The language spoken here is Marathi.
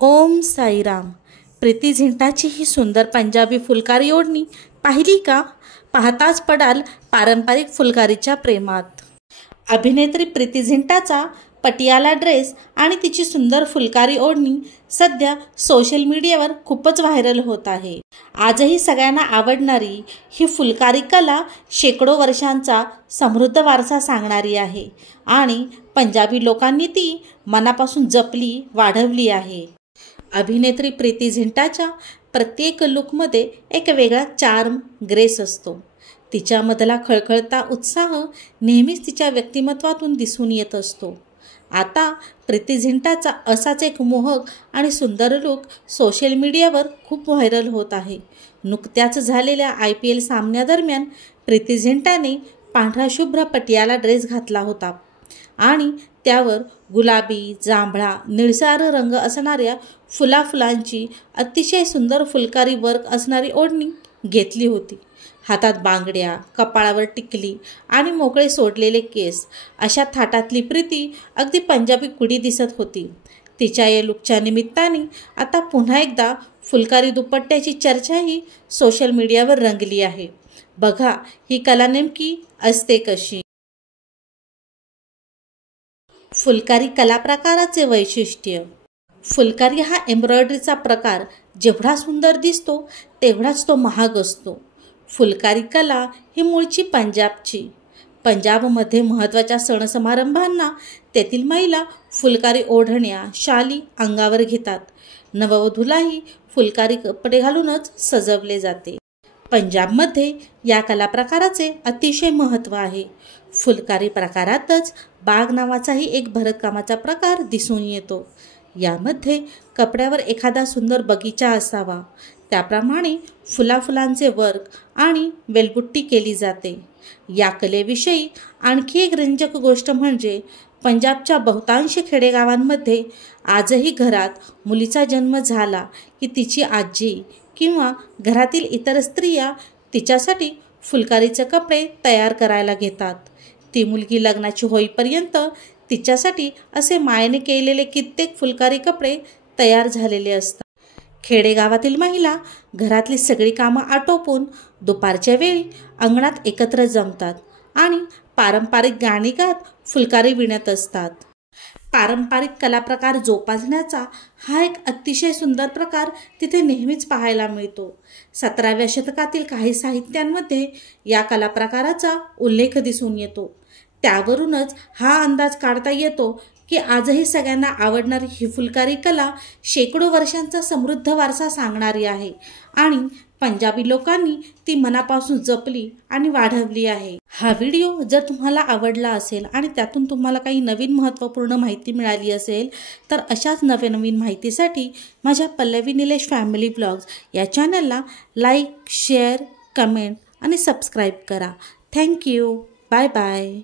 ओम साईराम। प्रीती झिंटाची ही सुंदर पंजाबी फुलकारी ओढणी पाहिली का? पाहताच पडाल पारंपरिक फुलकारीच्या प्रेमात। अभिनेत्री प्रीती झिंटाचा पटियाला ड्रेस आणि तिची सुंदर फुलकारी ओढणी सध्या सोशल मीडियावर खूपच व्हायरल होत आहे। आजही सगळ्यांना आवडणारी ही फुलकारी कला शेकडो वर्षांचा समृद्ध वारसा सांगणारी आहे आणि पंजाबी लोकांनी ती मनापासून जपली, वाढवली आहे। अभिनेत्री प्रीती झिंटाच्या प्रत्येक लुकमध्ये एक वेगळा चार्म, ग्रेस असतो। तिच्यामधला खळखळता उत्साह नेहमीच तिच्या व्यक्तिमत्वातून दिसून येत असतो। आता प्रीती झिंटाचा असाच एक मोहक आणि सुंदर लुक सोशल मीडियावर खूप व्हायरल होत आहे। नुकत्याच झालेल्या IPL सामन्यादरम्यान प्रीती झिंटाने पांढरा शुभ्र पटियाला ड्रेस घातला होता आणि त्यावर गुलाबी, जांभळा, निळसर रंग असणाऱ्या फुलांची अतिशय सुंदर फुलकारी वर्क असणारी ओढणी घेतली होती। हातात बांगड्या, कपाळावर टिकली आणि मोकळे सोडलेले केस अशा थाटातली प्रीती अगदी पंजाबी कुडी दिसत होती। तिच्या या लुकच्या निमित्ताने आता पुन्हा एकदा फुलकारी दुपट्ट्याची चर्चाही सोशल मीडियावर रंगली आहे। बघा ही कला नेमकी असते कशी। फुलकारी कला प्रकाराचे वैशिष्ट्य। फुलकारी हा एम्ब्रॉयडरीचा प्रकार जेवढा सुंदर दिसतो तेवढाच तो महाग असतो। फुलकारी कला ही मूळची पंजाबची। पंजाबमध्ये महत्त्वाच्या सण समारंभांना तेथील महिला फुलकारी ओढण्या, शाली अंगावर घेतात। नववधूलाही फुलकारी कपडे घालूनच सजवले जाते। पंजाबमध्ये या कला प्रकाराचे अतिशय महत्त्व आहे। फुलकारी प्रकारातच बाग नावाचाही एक भरतकामाचा प्रकार दिसून येतो। यामध्ये कपड्यावर एखादा सुंदर बगीचा असावा, त्याप्रमाणे फुलांचे वर्क आणि वेलबुट्टी केली जाते। या कलेविषयी आणखी एक रंजक गोष्ट म्हणजे पंजाबच्या बहुतांश खेडेगावांमध्ये आजही घरात मुलीचा जन्म झाला की तिची आजी किंवा घरातील इतर स्त्रिया तिच्यासाठी फुलकारीचे कपडे तयार करायला घेतात। ती मुलगी लग्नाची होईपर्यंत तिच्यासाठी असे मायेने केलेले कित्येक फुलकारी कपडे तयार झालेले असतात। खेडेगावातील महिला घरातली सगळी कामं आटोपून दुपारच्या वेळी अंगणात एकत्र जमतात आणि पारंपरिक गाणी गात फुलकारी विणत असतात। पारंपरिक कलाप्रकार जोपासण्याचा हा एक अतिशय सुंदर प्रकार तिथे नेहमीच पाहायला मिळतो। 17व्या शतकातील काही साहित्यांमध्ये या कलाप्रकाराचा उल्लेख दिसून येतो। त्यावरूनच हा अंदाज काढता येतो की आजही सगळ्यांना आवडणारी ही फुलकारी कला शेकडो वर्षांचा समृद्ध वारसा सांगणारी आहे आणि पंजाबी लोकांनी ती मनापासून जपली आणि वाढवली आहे। हा व्हिडिओ जर तुम्हाला आवडला असेल आणि त्यातून तुम्हाला काही नवीन महत्त्वपूर्ण माहिती मिळाली असेल तर अशाच नवीन माहितीसाठी माझ्या पल्लवी निलेश फॅमिली ब्लॉग्स या चॅनलला लाईक, शेअर, कमेंट आणि सबस्क्राईब करा। थँक्यू। Bye bye.